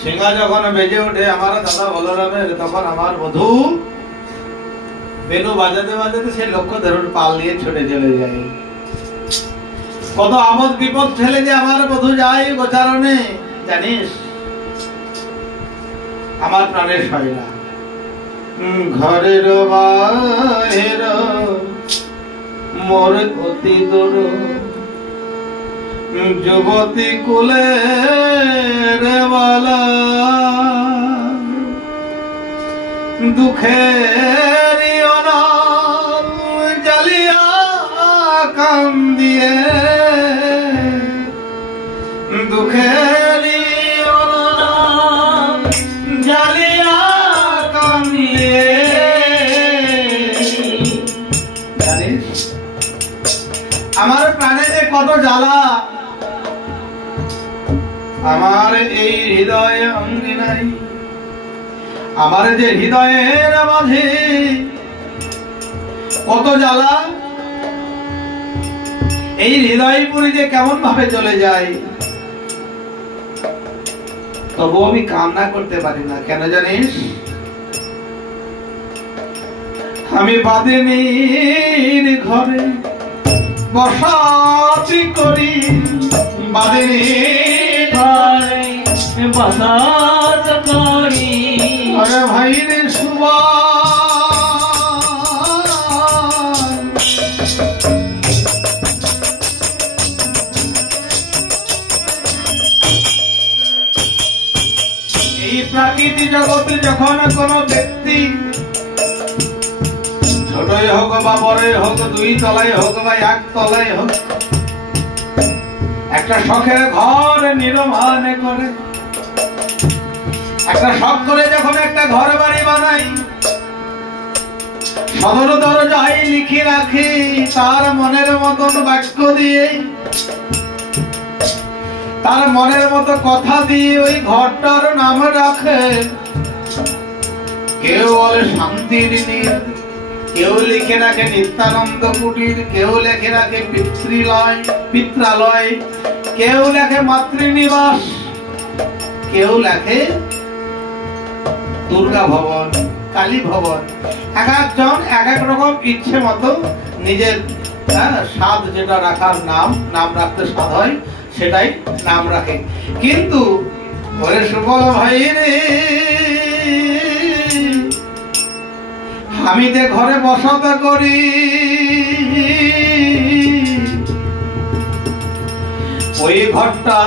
সিংহা যখন বেজে ওঠে আমার দাদা বলরামের, তখন আমার বধূ বেনু বাজাতে বাজাতে সে লক্ষ্য ধরুন পাল নিয়ে ছুটে চলে যায়। কত আপদ বিপদ ঠেলে যে আমার বধূ যায় গোচারণে জানিস, আমার প্রাণের সয়না। ঘরের বাহির মোর অতি দূর, যুবতী কুলে রে বালা, দুঃখের অনল জ্বালিয়া কান্দিয়ে, দুঃখের অনল জ্বালিয়া কান্দিয়ে। জানিস আমার প্রাণে যে কত জ্বালা, আমার এই হৃদয় অঙ্গিনাই, আমার যে হৃদয়ের মাঝে কত জ্বালা, এই হৃদয়পুরি যে কেমন ভাবে চলে যায়, তবু আমি কামনা করতে পারি না। কেন জানিস, আমি বাদিনীর ঘরে বসতি করি, বাদিনীর ঘরে বসত করি। আরে ভাই রে এই প্রাকৃতিক জগতে যখন কোন ব্যক্তি ছোটই হোক বা বড়ই হোক, দুই তলায় হোক বা এক তলায় হোক, একটা শখের ঘর নির্মাণ করে, একটা শখ করে যখন একটা ঘর বাড়ি বানাই, সদর দরজায় লিখে রাখি তার মনের মতন বাক্য দিয়ে, তার মনের মতো কথা দিয়ে ওই ঘরটার নাম রাখে। কেউ বলে শান্তির নীড়, কেউ লিখে রাখে নিত্যানন্দ কুটির, কেউ লেখে রাখে পিত্রালয়, কেউ লেখে মাতৃনিবাস, কেউ লেখে দুর্গা ভবন, কালী ভবন। এক একজন এক এক রকম ইচ্ছে মতো নিজের স্বাদ যেটা রাখার নাম রাখতে স্বাদ হয় সেটাই নাম রাখে। কিন্তু ওরে সুবল ভাই রে, আমি যে ঘরে বসত করি, ওই ঘরটা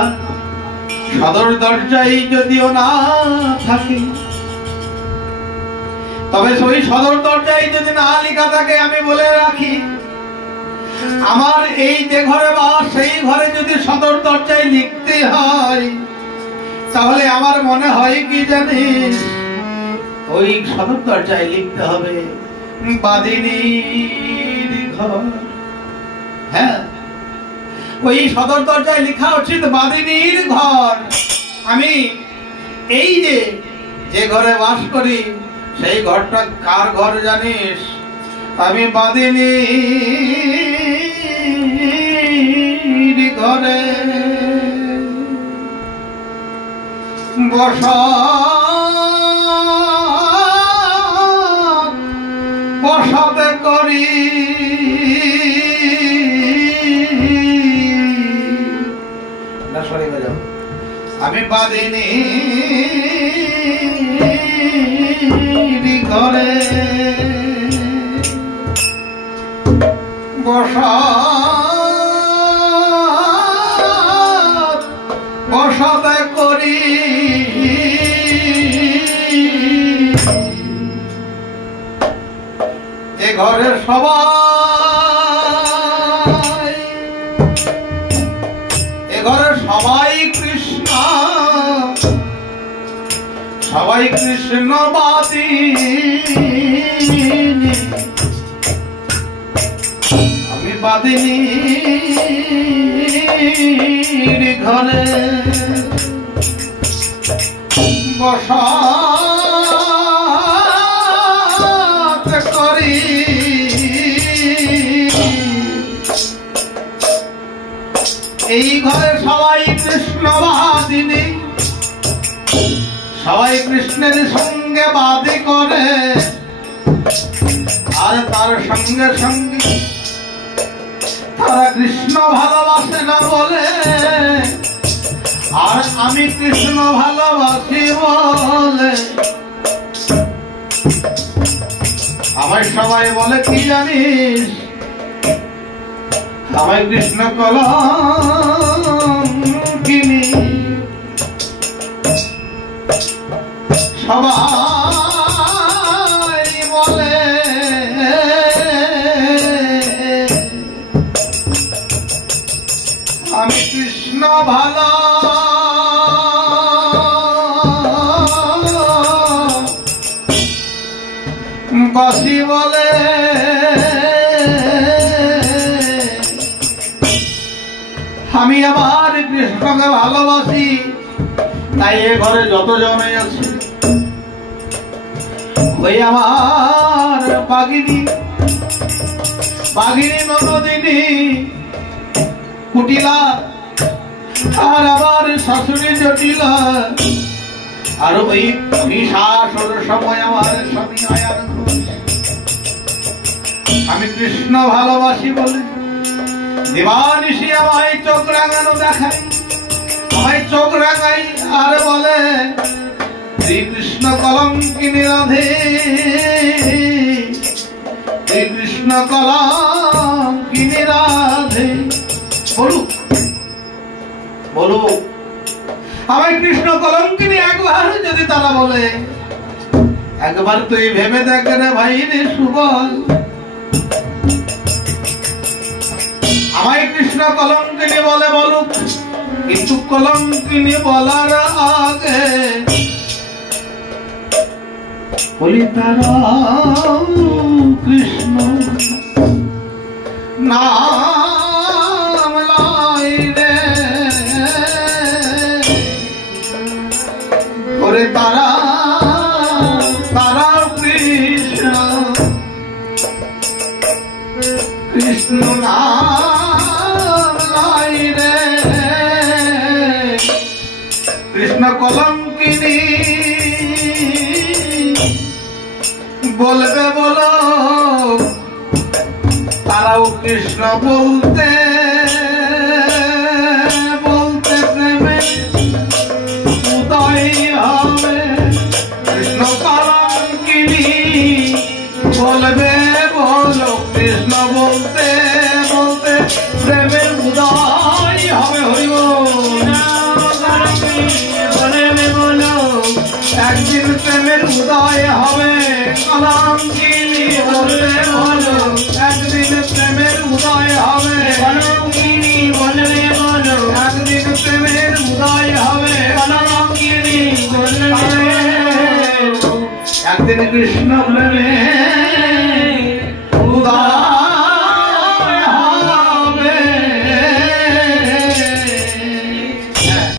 সদর দরজায় যদিও না থাকে, তবে ওই সদর দরজায় যদি না লেখা থাকে, আমি বলে রাখি আমার এই যে ঘরে বাস, সেই ঘরে যদি সদর দরজায় লিখতে হয়, তাহলে আমার মনে হয় কি জানিস, ওই সদর দরজায় লিখতে হবে বাদিনীর ঘর। হ্যাঁ, ওই সদর দরজায় লেখা উচিত বাদিনীর ঘর। আমি এই যে ঘরে বাস করি, সেই ঘরটা কার ঘর জানিস, আমি বাদিনীর ঘরে বসতে করি। আমি বাদিনীর ঘরে বসতে করি, এ ঘরের সবাই কৃষ্ণ, সবাই কৃষ্ণবাদী। আমি বাদিনীর ঘরে বসতে করি, এই ঘরে সবাই কৃষ্ণবাদিনী। সবাই কৃষ্ণের সঙ্গে বাদী করে, আর তার সঙ্গে সঙ্গে তারা কৃষ্ণ ভালোবাসে না বলে, আর আমি কৃষ্ণ ভালোবাসি বলে আমায় সবাই বলে কি জানিস, আমায় কৃষ্ণ কলঙ্কিনী। সবাই বলে আমি কৃষ্ণ ভালো বাসি বলে আমি আমার কৃষ্ণকে ভালোবাসি। তাই এ ঘরে যত জনে আছে ওই আমার বাগিনী ননদিনী কুটিলা, আর আমার শাশুড়ি জটিলা, আর ওই মহিষাসুর সময় আমার স্বামী আয়ান ঘোষ। আমি কৃষ্ণ ভালোবাসি বলে দিবানিশি আমায় চোখ রাঙানো দেখাই, আমায় চোখ রাঙাই আর বলে শ্রীকৃষ্ণ কলঙ্কিনী রাধে, শ্রীকৃষ্ণ কলঙ্কিনী রাধে। বলুক বলুক আমায় কৃষ্ণ কলঙ্কিনী একবার যদি তারা বলে, একবার তুই ভেবে দেখ রে ভাই রে সুবল, আমায় কৃষ্ণ কলঙ্কিনী বলে বলুক, কিন্তু কলঙ্কিনী বলার আগে বলি তারা কৃষ্ণ নাম লাই রে, ওরে তারা কৃষ্ণ কৃষ্ণ নাম লাই রে। কৃষ্ণ কলঙ্কিনী বলবে বলো, তারাও কৃষ্ণ বলতে বলতে প্রেমে উদয় হবে। কৃষ্ণ কলঙ্কিনী বলবে বলো, কৃষ্ণ বলতে বলতে প্রেমের উদয় হবে। হরিব বলবে বলো, একদিন প্রেমের উদয় হবে। কলঙ্কিনী বলবে বলো, একদিন প্রেমের উদয় হবে। কলঙ্কিনী বলবে বলো, একদিন প্রেমের উদয় হবে। কলঙ্কিনী বলবে একদিন কৃষ্ণ প্রেমে